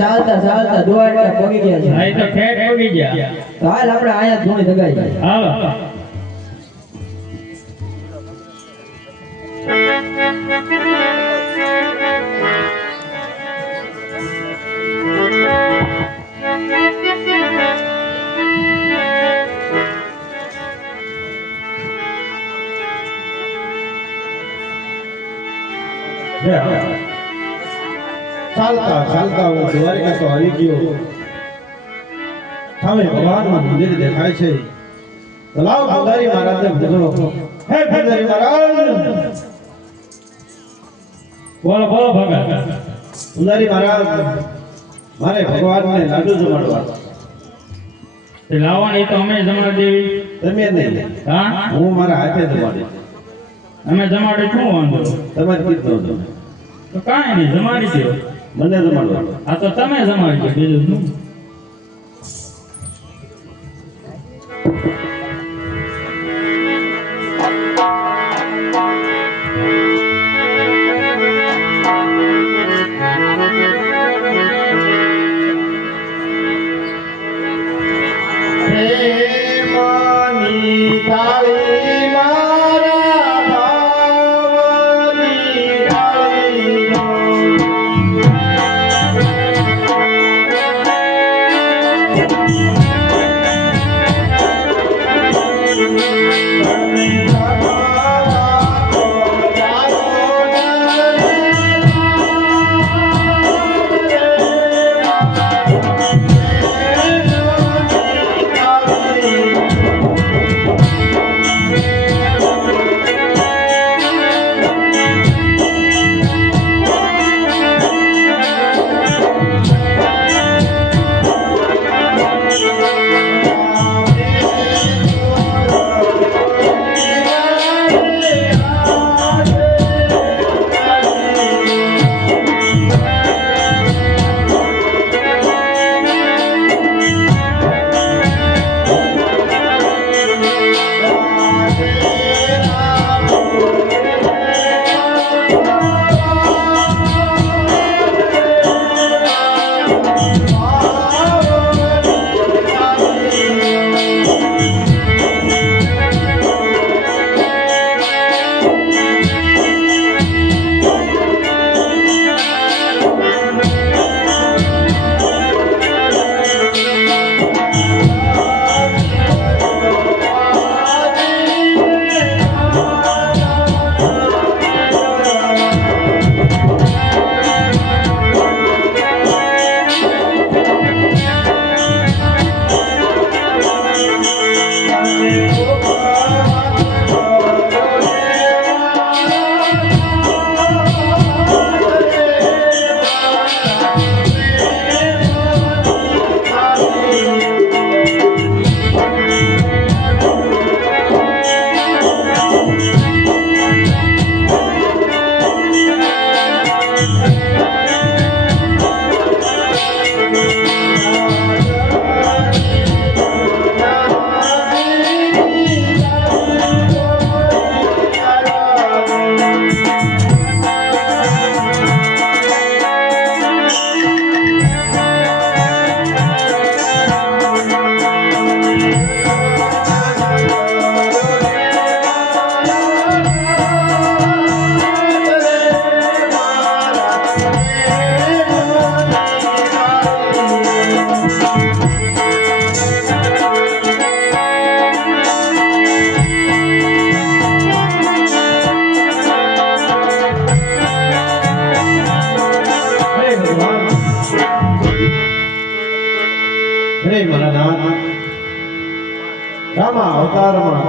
ચાલતા ચાલતા દ્વારકા પગી ગયા છે. આ તો ઠેઠ પગી ગયા. તો હાલ આપણે આયા ધૂણી દગાઈ. હાલો. ચાલતા ચાલતા હું દ્વારકા તો આવી ગયો. સામે ભગવાનનું મંદિર દેખાય છે. લાવ ભંડારી મહારાજને પૂછો. હે ભંડારી મહારાજ. બોલો બોલો ભગત. ભંડારી મહારાજ, મારે ભગવાનને લાડુ જમાડવા. તે લાવવાની તો અમે જમાડી દેવી. તમે નહીં. હા, હું મારા હાથે જમાડી. અમે જમાડી શું વાંધો? તમારે કીધું તો કાંઈ નહીં, જમાડી દો. મને જમાડવા. આ તો તમે જમાડી દો, બીજું શું?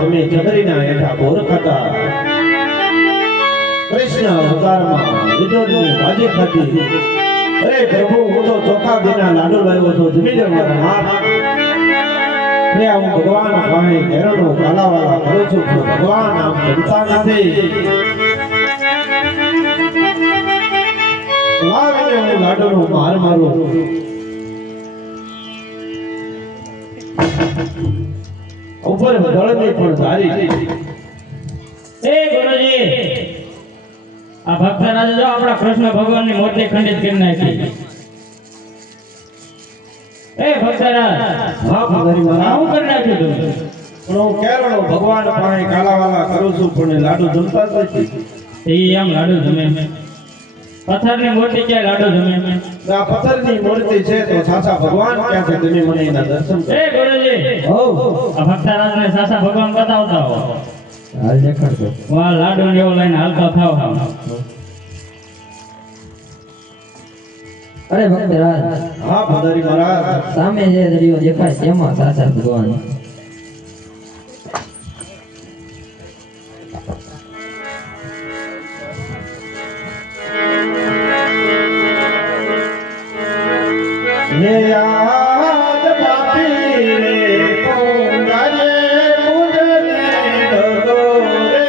તમે જબરીના હેઠા ભોર ખાતા કૃષ્ણ અવતારમાં વિદોરની ભાજી ખાધી અરે પ્રભુ હું તો ચોખા ઘીના લાડુ લાવ્યો છું જમીને મારા નાથ અરે હું ભગવાન પાસે ઘેરનો કાલાવાલા કરું છું પણ ભગવાન આમ જમતા નથી લાવીને હું લાડુનો માર મારું ઉપર દળની પણ ધારી એ ગુરુજી આ ભક્તરાજ જો આપણા કૃષ્ણ ભગવાનની મૂર્તિ ખંડિત કરી નાખી એ ભક્તરાજ હા ભગવાન મારા આવું કરી નાખ્યું તું પણ હું કેરળો ભગવાન પાસે કાલાવાલા કરું છું પણ લાડુ જમતા જ નથી એ આમ લાડુ જમે પથ્થરની મૂર્તિ ક્યાં લાડુ જમે આ પથ્થરની મૂર્તિ છે તો સાચા ભગવાન ક્યાં છે તમે મને એના દર્શન કરો એ ગુરુજી હો આ ભક્તરાજને સાસા ભગવાન બતાવતા હો હાલ દેખાડતો વાહ લાડુ ને એવું લઈને હાલતા થાવ અરે ભક્તરાજ હા ભગવાન મહારાજ સામે જે દરિયો દેખાય તેમાં સાચા ભગવાન લે યાદ પાપી રે કોંગારે મુજને દગો રે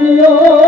Hello,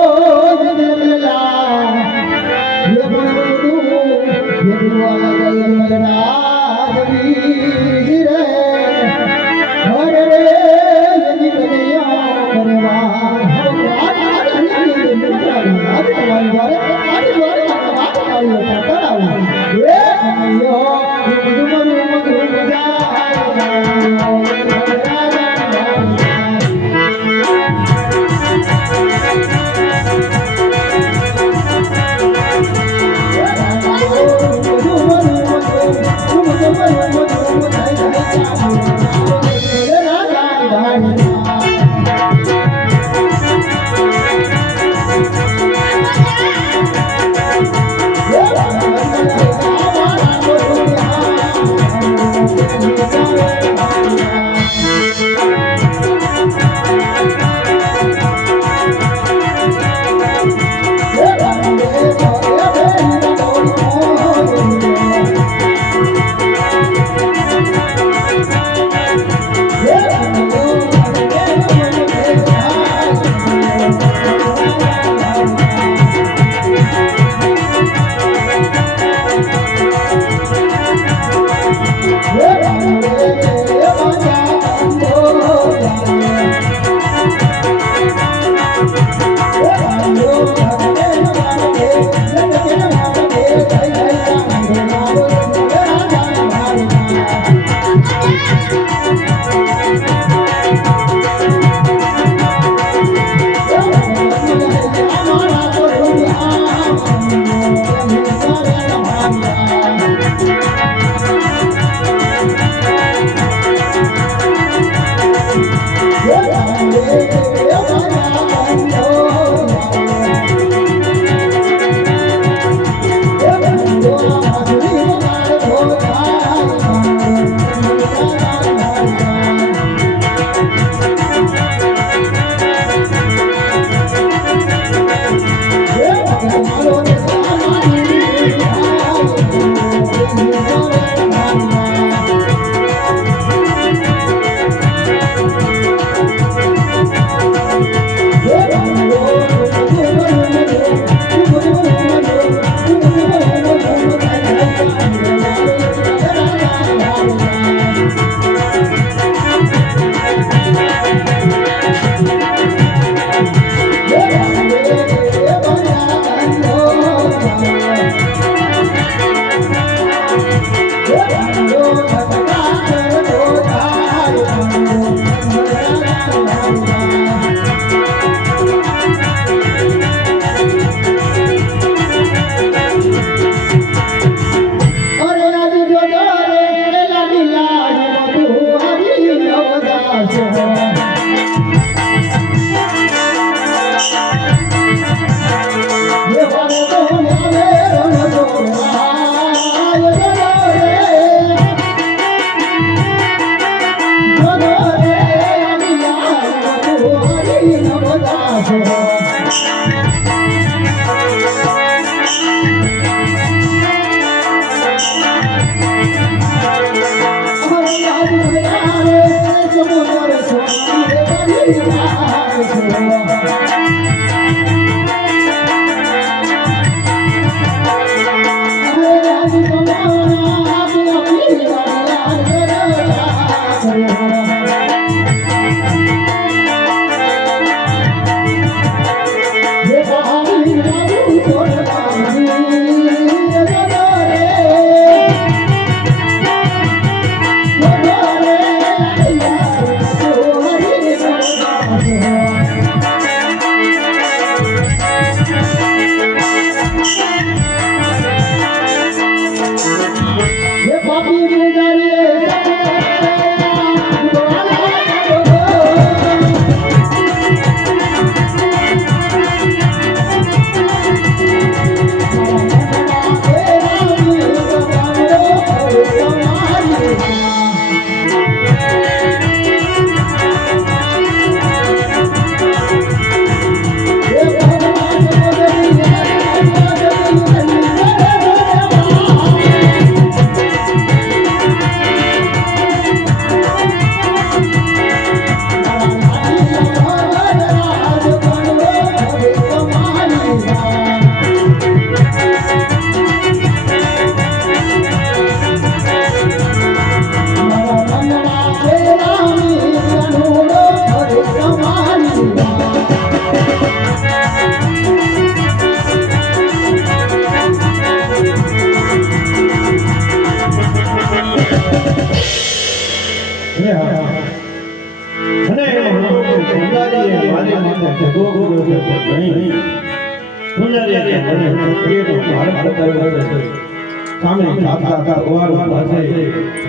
સામે કાકા ઓવાળો પાસે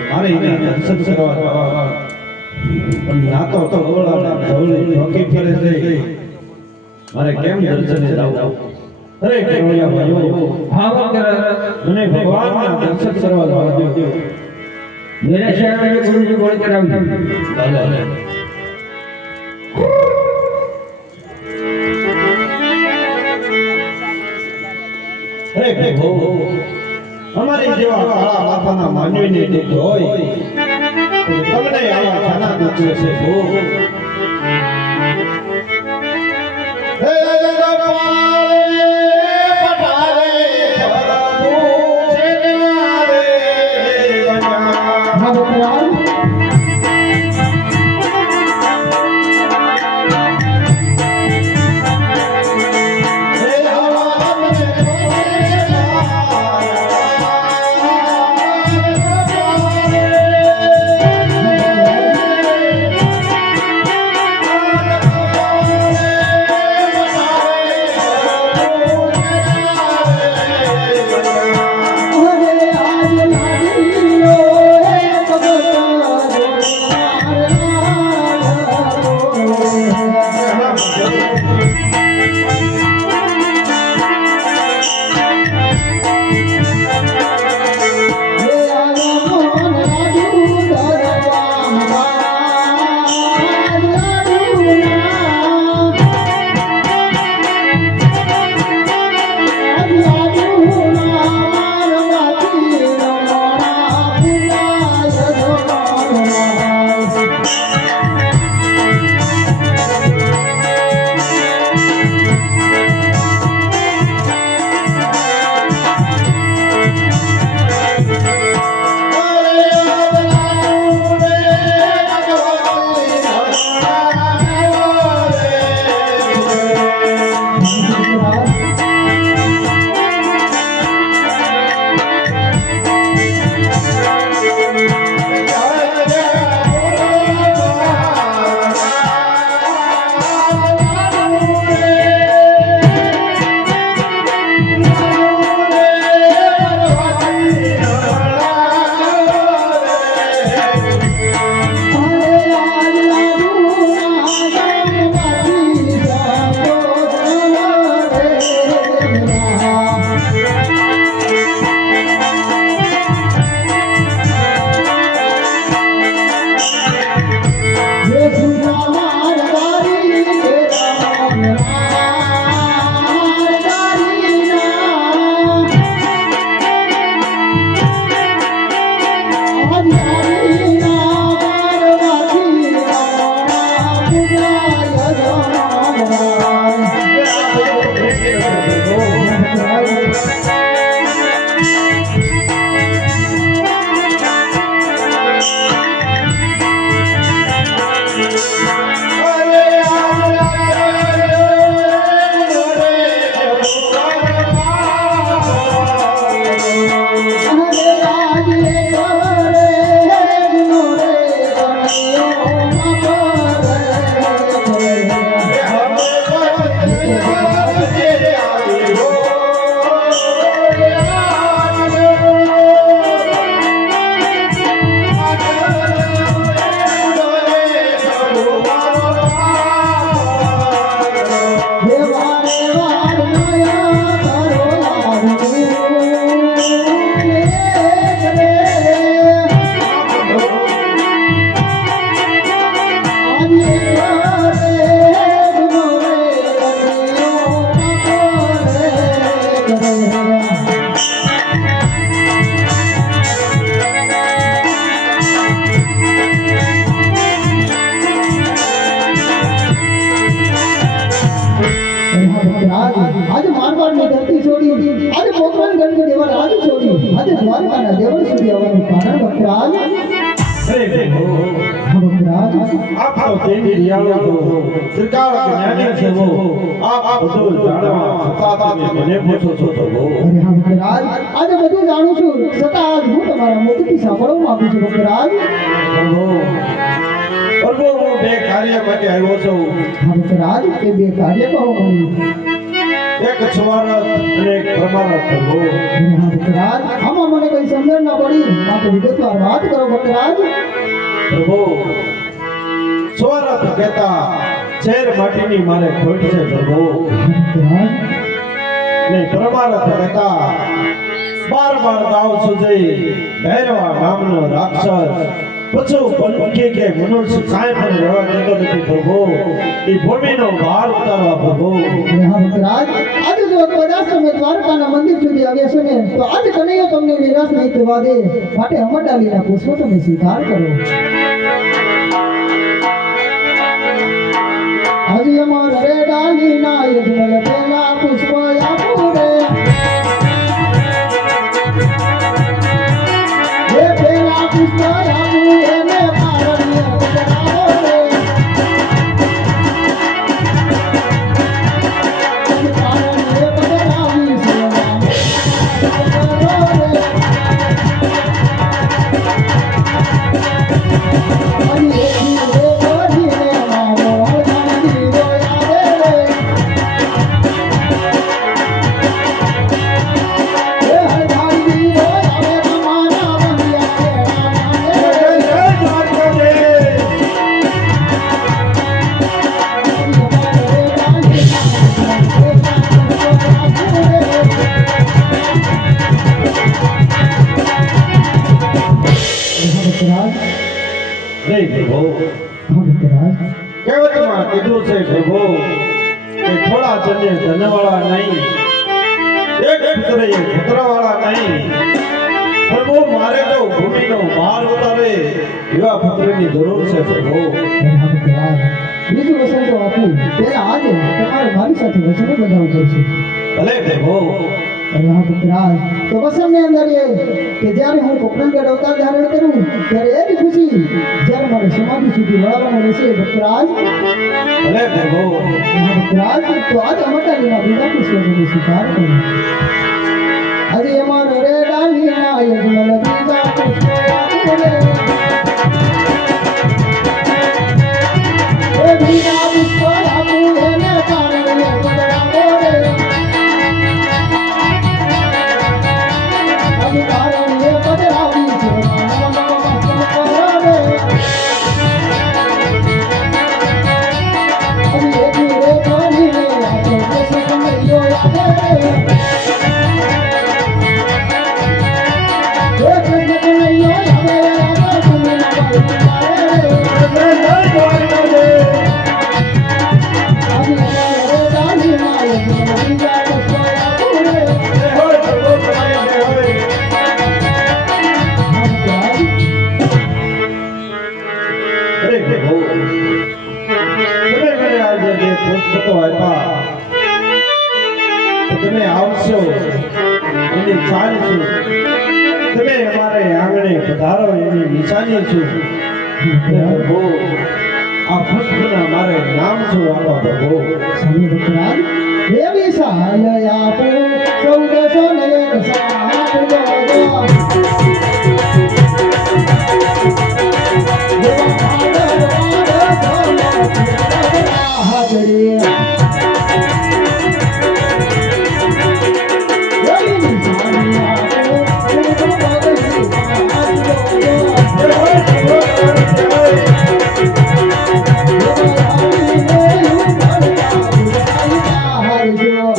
મારે એને દર્શન કરવા પણ નાતો તો ઓવાળા જવલી ચોકી ફરે છે મારે કેમ દર્શને જાવું અરે કરોયા ભાઈઓ ભાવ કરે મને ભગવાનના દર્શન કરવા જવા દો मेरे शहर में गुरुजी बोल के राम અરે પ્રભુ અમારી જેવા કાળા માથાના માનવીને દુઃખ હોય તો તમને આવા ખાના દુઃખ છે ભો હે રપાળે પટારે પ્રભુ છે નારે ભગવાન આજે દ્વારકાના દેવળ સુધી આવવાનું કારણ ભક્તરાજ અરે પ્રભુ હા ભક્તરાજ આપનો તેની રિયાળો તો ત્રિકાળ જ્ઞાની છે વો આપ બધું જાણવા છતાં તમે મને પૂછો છો તો વો અરે હા ભક્તરાજ આજે બધું જાણું છું છતાં આજ હું તમારા મુખથી સાંભળવા માંગુ છું ભક્તરાજ પ્રભુ હું બે કાર્ય માટે આવ્યો છું હા ભક્તરાજ એ બે કાર્ય કહો મને એક સ્વરત અને એક પ્રમાણત પ્રભુ અરે હા ભક્તરાજ આમાં મને કઈ સમજણ ના પડી માટે વિગતવાર વાત કરો ભક્તરાજ પ્રભુ સ્વરત કહેતા શેર માટીની મારે ખોટ છે પ્રભુ ભક્તરાજ ને પ્રમાણત કહેતા બાર ગાવ સુધી ભૈરવા નામનો રાક્ષસ પશુ પંખી કે મનુષ્ય કાંઈ પણ રહેવા દેતો નથી પ્રભુ એ ભૂમિનો ભાર ઉતારવા પ્રભુ અરે હા ભક્તરાજ આજે જો કદાચ તમે દ્વારકાના મંદિર સુધી આવ્યા છો ને તો આજે કનૈયો તમને નિરાશ નહીં થવા દે માટે અમરડાલીના પુષ્પો તમે સ્વીકાર કરો આજે અમાર રે ડાલીના યજ્ઞ પેલા પુષ્પ આપો રે એ પેલા પુષ્પ આપું એને પારણીય પધરાવો રે પારણીય પધરાવી સેવા પધરાવો રે અરે એથી રે બોલીને મારો હળગાડી રોયા રે એ હળગાડી રોયા રે તમારા બંધિયા નહીં પ્રભુ કહેવતમાં કીધું છે પ્રભુ કે થોડા જને ધનવાળા નહીં એક પુત્રએ પુત્રવાળા નહીં પ્રભુ મારે તો ભૂમિનો ભાર ઉતારે એવા પુત્રની જરૂર છે પ્રભુ બીજું વસન તો આપું પેલા આજે તમારે મારી સાથે વચન બંધાવવું પડશે ભલે પ્રભુ અરે હા પુત્રાજ તો વસનની અંદર એ કે જ્યારે હું કોકણગઢ અવતાર ધારણ કરું ત્યારે એ જ ખુશી જ્યારે મારે સમાધિ સુધી વળાવવાનું રહેશે પુત્રાજ ભલે પ્રભુ હા પુત્રાજ તો આજે અમરડાલીના બીજા પુષ્પો તમે સ્વીકાર કરો આજે અમાર રે ડાલીના યજ્ઞ બીજા પુષ્પો આપો રે એ બીજા પુષ્પો આપું એને પારણીય પધરાવો રે આજે પારણીય પધરાવી છે નવ નવ મસ્તક રે આજે એથી રે કરીને આપણે દેશ કનૈયો યાદે રે એ કૃષ્ણ કનૈયો યાદે રાધા તમે ના બાઈ રે આજે અમાર રે ડાલીના યજ્ઞ બીજા પુષ્પો આપો રે અરે પ્રભુ તમે મને આજે જે પુસ્તકો આપ્યા તો તમે આવશો એની ચાલ છું તમે અમારે આંગણે પધારો એની નિશાની છું અને પ્રભુ આ પુષ્પના મારે નામ શું આપવા પ્રભુ સ્વામી ભક્તરાજ દેવી સહાય આપો 1401 સાથ દો દેવા ભાદર હાજરી દેવી સહાય આપો 1401 સાથ દો દેવા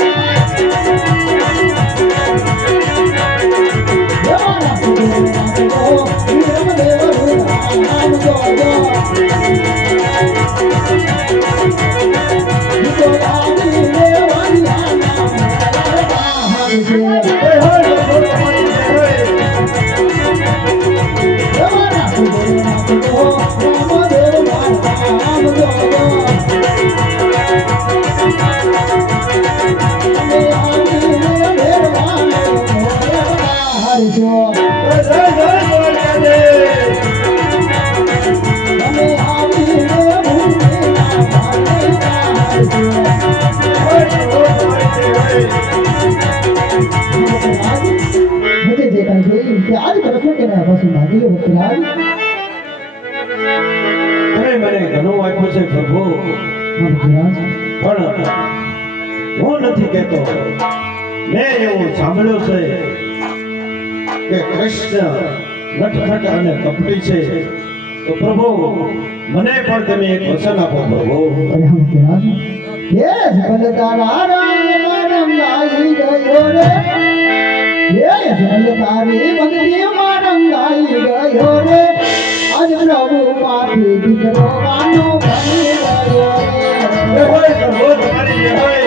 તમે આવીને ભૂમિના ભાગે રાજો. જે કાંઈ જોયું તે આજ પ્રશ્ન કે ના પાછું માગી લો ભક્તરાજ. તમે મને ઘણું આપ્યું છે પ્રભુ, ભક્તરાજ પણ હું નથી કહેતો. મેં એવું સાંભળ્યું છે કે કૃષ્ણ નટખટ અને કપટી છે. તો પ્રભુ મને પણ તમે એક વચન આપો પ્રભુ. અરે ભક્તરાજ એ જલ તારા રંગમાં રંગાઈ ગયો રે. એ જલ તારી ભક્તિમાં રંગાઈ ગયો રે. આજ પ્રભુ માથી દીકરો વાનો બની ગયો રે. જય હોય પ્રભુ, તમારી જય હોય.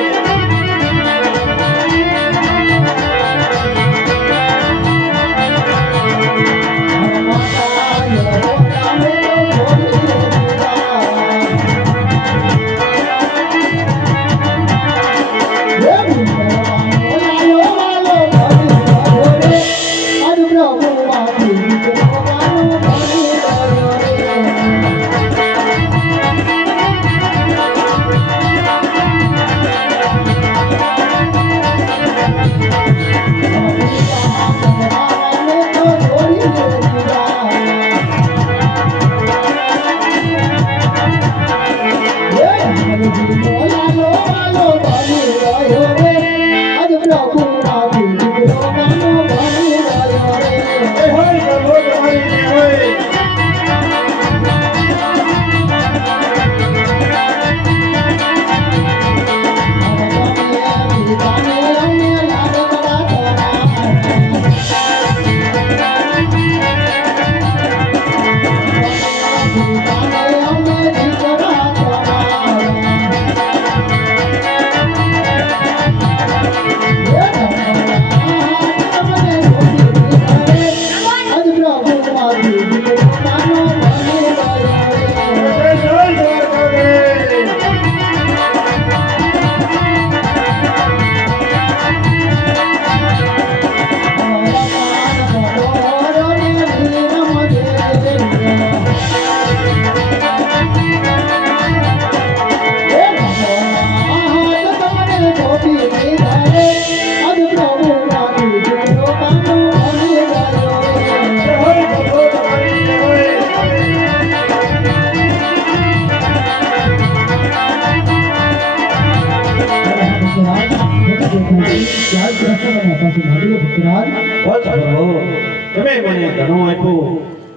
તમે મને ઘણું આપ્યું.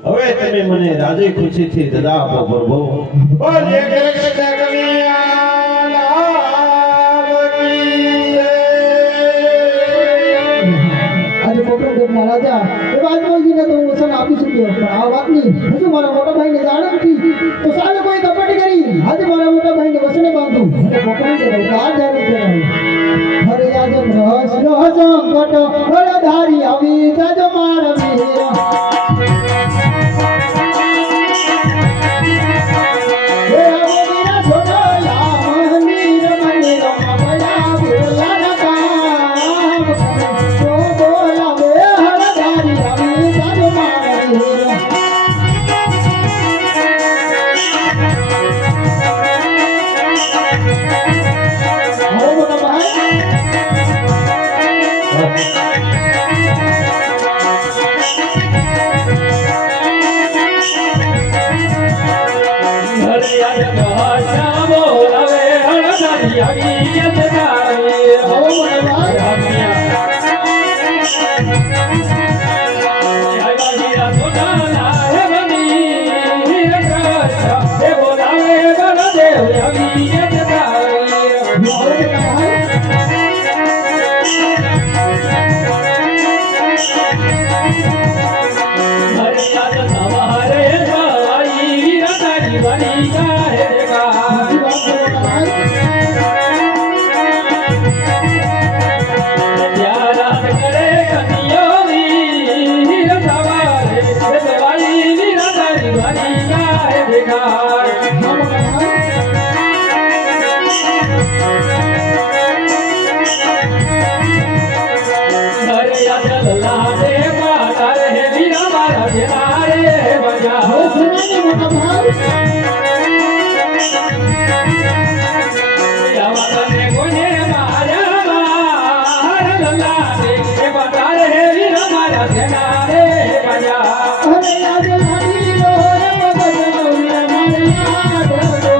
હવે તમે મને રાજી ખુશીથી દદા આપો પ્રભુ. બોલીએ કૃષ્ણ કનૈયા લાલ કી જય. આજે પોપટ દેવના રાજા એ વાત બોલજીને તો હું વચન આપી શક્યો, પણ આ વાતની હજુ મારા મોટા ભાઈને જાણ નથી. તો સાલે કોઈ કપટ કરી આજે મારા મોટા ભાઈને વચને બાંધું અને પોપટ દેવ આ જાણી કરાવું. હરે આજ રસ રસ સંકટ હળધારી આવી તજ માર વીર. હે આવો વીરા છોડલા મંદિર મંદિરમાં પડ્યા વેલાના કામ. તો બોલાવે હળધારી આવી તજ માર વીર. આવો મોટા ભાઈ. મારા જેના રે બજા હવે સેનાને મોટા ભાઈ આવા તને કોને માર્યા મારા લલ્લા રે બતા રે વીર મારા જેના રે બજા અરે આજે લાડી લો રે બગડો વીરા મારા લાડો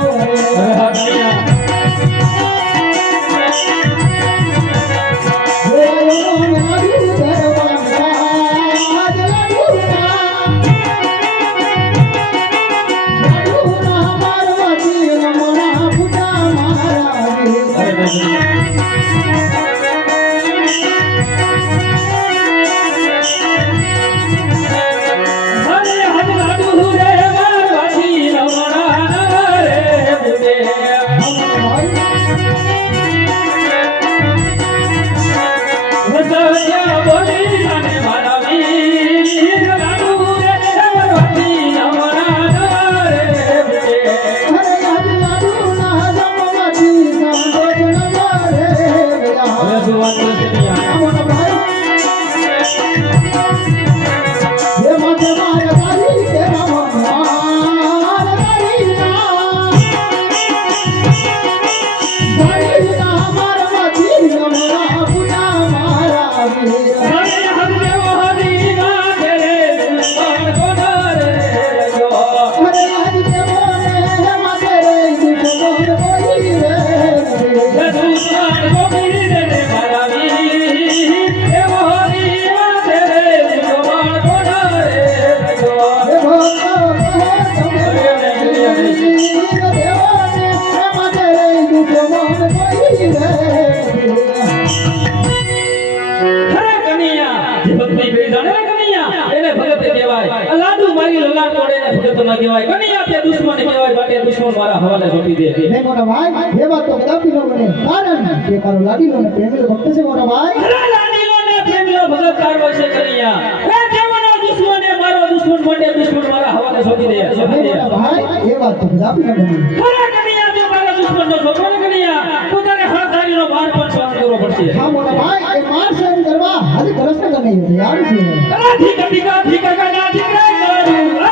દુશ્મન મારા હવાલે સોંપી દે નહીં મોટા ભાઈ એ વાત તો કદાપી ન બને કારણ કે મારો લાડીલો ને પ્રેમીલો ભક્ત છે મોટા ભાઈ અરે લાડીલો ને પ્રેમીલો ભગત કારવો છે કનૈયા એ દેવનો દુશ્મન એ મારો દુશ્મન મોટે દુશ્મન મારા હવાલે સોંપી દે નહીં મોટા ભાઈ એ વાત તો કદાપી ન બને અરે કનૈયા જો મારા દુશ્મનનો છોકરો ને કનૈયા તો તારે હળધારીનો માર પણ સહન કરવો પડશે હા મોટા ભાઈ એ માર સહન કરવા હજી પ્રશ્ન તો નહીં યાર છે અરે ઠીક કના ઠીક રે કરું આ કનૈયા રે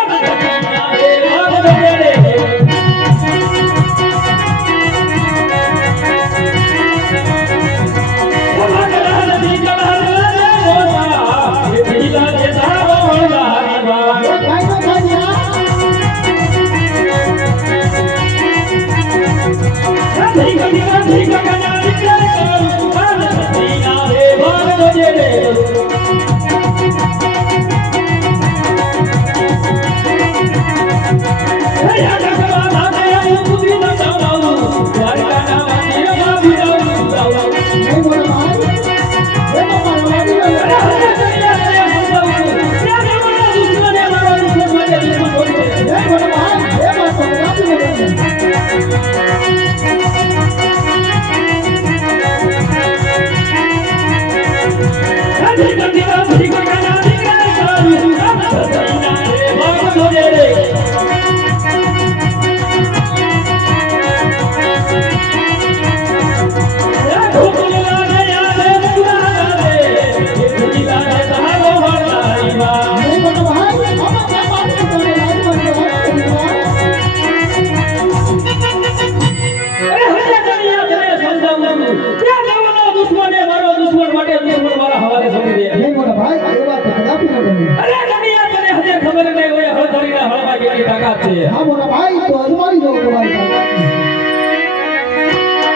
હા મોટા ભાઈ તો અજમાવી દો તમારી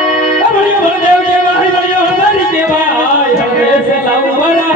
Hãy subscribe cho kênh Ghiền Mì Gõ để không bỏ lỡ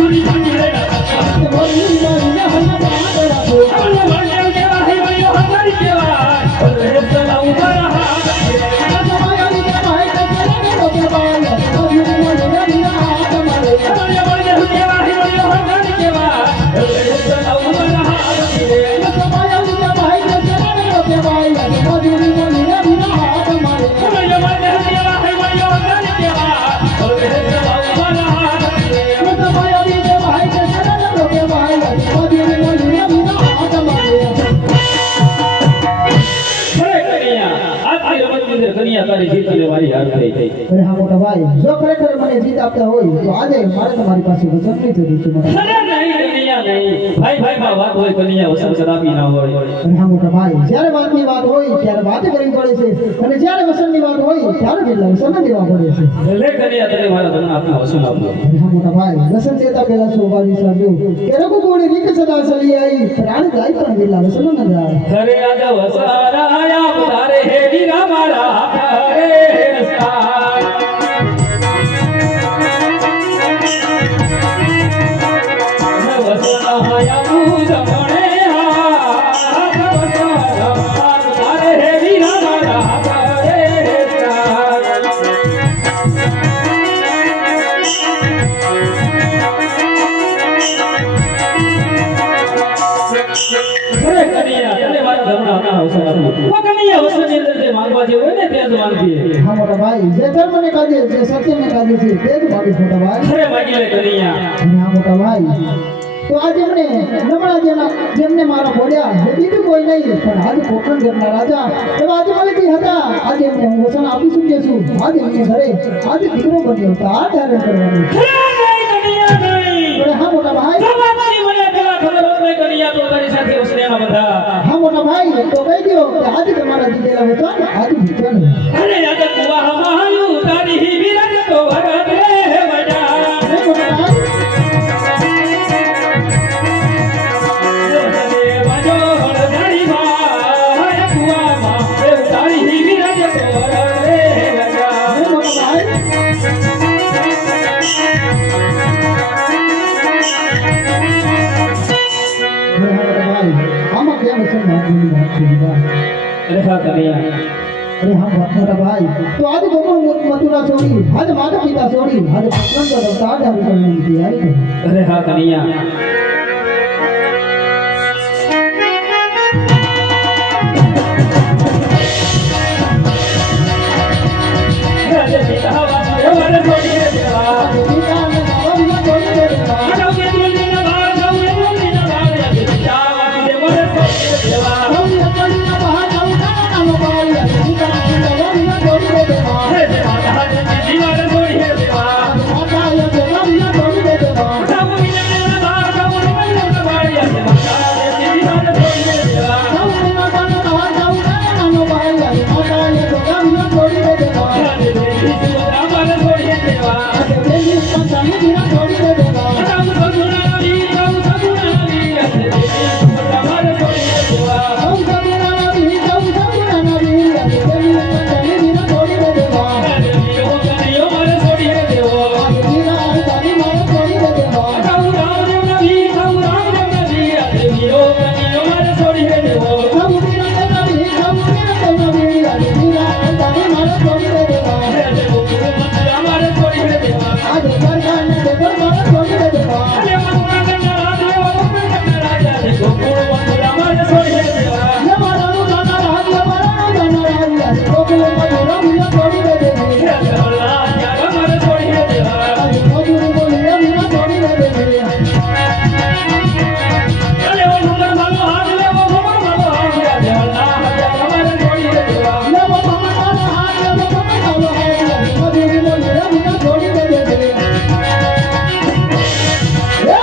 સુરી ભાંગી લેના મજૂરી મારીને હના બાદ રાખો અમને વળ્યો કેવા હે વળ્યો હમારી કેવા અરે ચલા ઉભા રહા તમારા લીધે ભાઈ કે ચલાને લોકે બાય મજૂરી મારીને વિના હાથ મારે અમને વળ્યો કેવા હે વળ્યો હમારી કેવા અરે ચલા ઉભા રહા તમારા લીધે ભાઈ કે ચલાને લોકે બાય મજૂરી મારીને વિના હાથ મારે અમને વળ્યો કેવા હે વળ્યો હમારી કેવા અરે ચલા ઉભા રહા તમારા લીધે ભાઈ કે ચલાને લોકે બાય મજૂરી મારીને વિના હાથ મારે કન્યા તારી જીતને મારી હાર થઈ થઈ અરે હા મોટા ભાઈ જો ખરેખર મને જીત આપતા હોય તો આજે મારે તમારી પાસે વચન નહીં થયું છે મોટા અરે નહીં કન્યા નહીં ભાઈ માં વાત હોય કન્યા વસન કદાપી ના હોય અરે હા મોટા ભાઈ જ્યારે વાતની વાત હોય ત્યારે વાત કરવી પડે છે અને જ્યારે વસનની વાત હોય ત્યારે કેટલા વસન દેવા પડે છે લે કન્યા તને મારા તમને આપના વસન આપો અરે હા મોટા ભાઈ વસન દેતા પહેલા સ્વભાવી સાજો કે રઘુ કોડી રીત સદા ચલી આવી પ્રાણ જાય પણ કેટલા વસન ન જાય ઘરે આજ વસારાયા તારે હે વીરા મારા ઘરે રસ્તા વસારાયા બુધ મણે હાથ વસારા તારે હે વીરા મારા ઘરે રસ્તા અરે કન્યા તને મારા ધર્મના આપના અવસર આપો કન્યા વસનની અંદર જે માંગવા જેવું હોય ને તે જ માંગીએ હા મોટા ભાઈ જે ધર્મને કાજે જે સત્યને કાજે છે તે જ માગીશ મોટા ભાઈ અરે માગી લે કન્યા અને હા મોટા ભાઈ તો આજે મને નમણા જેમને મારા બોલ્યા એ બીજું કોઈ નહીં પણ આજે પોખરણ ઘરના રાજા એવા આજે મને કઈ હતા આજે એમને હું વચન આપી શકું છું આજે એમને ઘરે આજે દીકરો બન્યો તો આ ધારણ કરવાનું અરે કન્યા નહીં અરે હા મોટા ભાઈ તમારી મને પેલા ખબર હોત ને કન્યા તો તારી સાથે ઉસનેના બધા હા મોટા ભાઈ તો કહી દો કે આજે તમારા દીધેલા વચન આજે ભૂખ્યા નહીં અરે યાદ કુવા હમાયું તારી હી વિરજ તો ભરત રે વડા અરે મોટા ભાઈ વાજો હળદારી માં કુવામાં એ તારી હી વિરજ તો ભરત રે વડા અરે મોટા ભાઈ આમાં કેમ છે મારી વાત છે અરે હા કન્યા અરે હા મોટા ભાઈ તો આજે ગોકુળ મથુરા છોડી આજે માતા પિતા છોડી આજે પસંદ કરો તો આજે આવી કરવાની તૈયારી કરો અરે હા કન્યા રાજે પિતા વાસુદેવ વર છોડીએ દેવા પિતાને બાબાને છોડી દેવા આડો કે દુનિયા બહાર જાઉં એ દુનિયા બહાર રાજે પિતા વાસુદેવ વર છોડીએ દેવા રવિ પડીના બહાર જાઉં નાનો બાઈ પિતાને બાબાને છોડી દેવા હે માતા રાજે દીવાર છોડીએ દેવા માતાએ બાબાને છોડી દેવા જાઉં વિના બહાર જાઉં રમણના બહાર રાજે માતા રાજે દીવાર છોડીએ દેવા રવિ માતાને બહાર જાઉં નાનો બાઈ માતાએ બાબાને છોડી દેવા રાજે દેવી સુભદ્રા મારે છોડીએ દેવા આજે બેની પંચાને દીરા છોડી દેવા જાઉં સગુણા વી રાજે દેવી સુભદ્રા મારે છોડીએ દેવા જાઉં સગુણા નવી જાઉં સગુણા નવી આજે બેની પંચાને દીરા છોડી દેવા રાજે વીરો કનૈયો મારે છોડીએ દેવો આજે દીરા તારી મારે છોડી દેવા જાઉં રામદેવ નવી જાઉં રામદેવ નવી રાજે વીરો કનૈયો મારે છોડીએ દેવો જાઉં દીરા નવી જાઉં નવી આજે દીરા તારી મારે છોડી દેવા રાજે ગોકુળ મથુરા મારે છોડીએ દેવા આજે સરકારને દેવર મારે છોડી દેવા અરે મથુરા કન્યા રાજા છે ગોકુળ મથુરા મારે છોડીએ દેવા ને મારાનું નાના રાજ્ય મારાનું નાના રાજ્ય ગોકુળ મથુરા વિના છોડી દેવા રાજે હલ્લા ત્યાગા મારે છોડીએ દેવા આજે મજૂરી બોલી વિના છોડી દેવા અરે ઓ નંબર મારો હાથ લેવો નંબર મારો હાથ રાજે હલ્લા ત્યાગા મારે છોડીએ દેવા ને બાબા મારા હાથ ને બાબા મારો હાથ મજૂરી બોલી વિના છોડી દેવા એ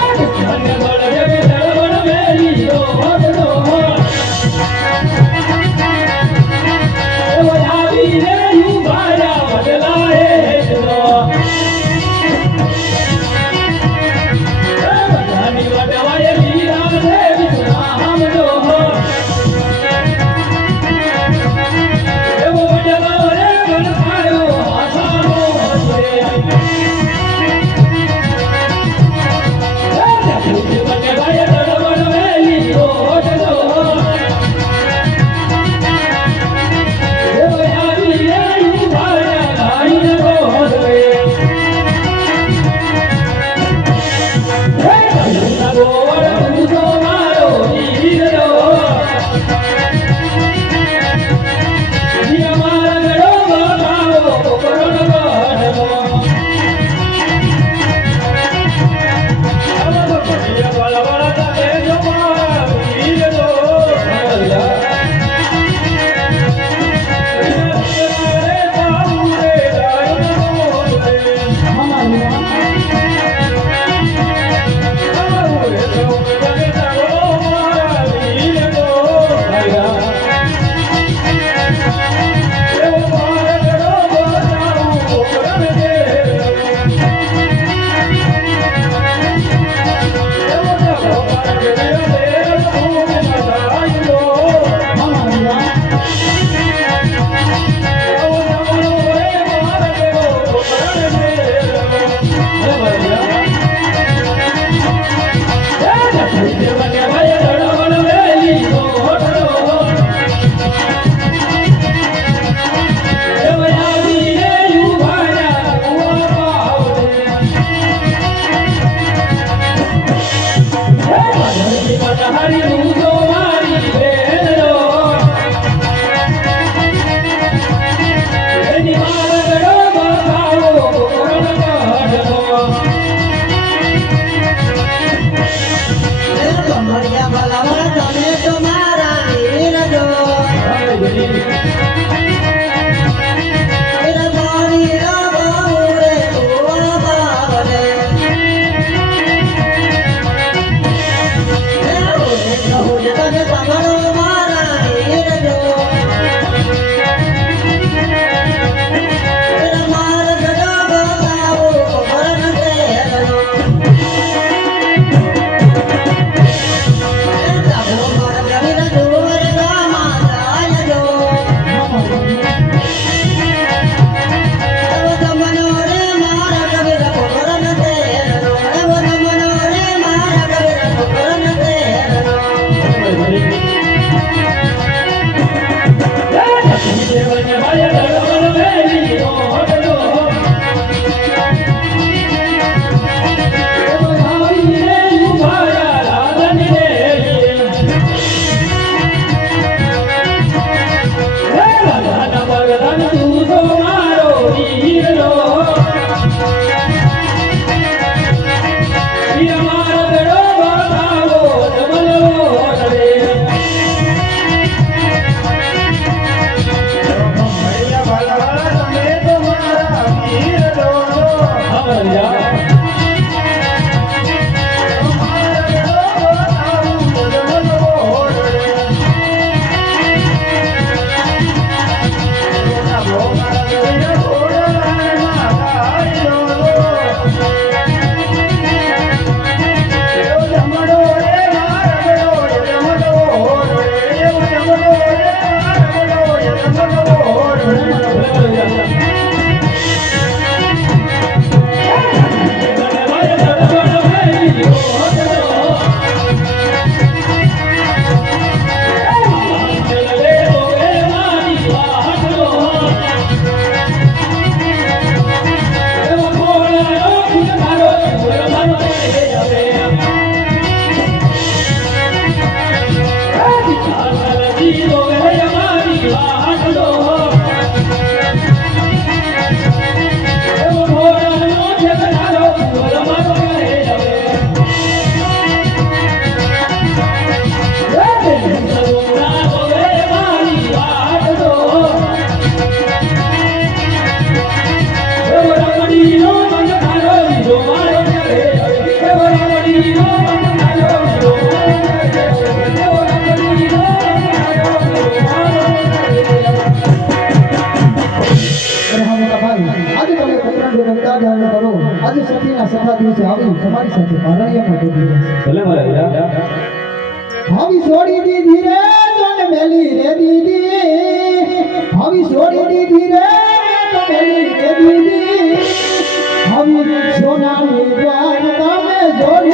ભમરિયા ભલામણ તમે તો મારા વીર જો મારી રામા રે તું બાવલે તમે તમારો મારા વીર જો માર ગડો બતાવો ખબર નથી આજે સતીના સખા દિવસે આવી તમારી સાથે પારણિયામાં જોડી ભલે મારા હીરા આવી છોડી દીધી રે તને મેલી રે દીદી આવી છોડી દીધી રે તો મેલી રે દીદી આવી સોનાની દ્વારકા મે જોડી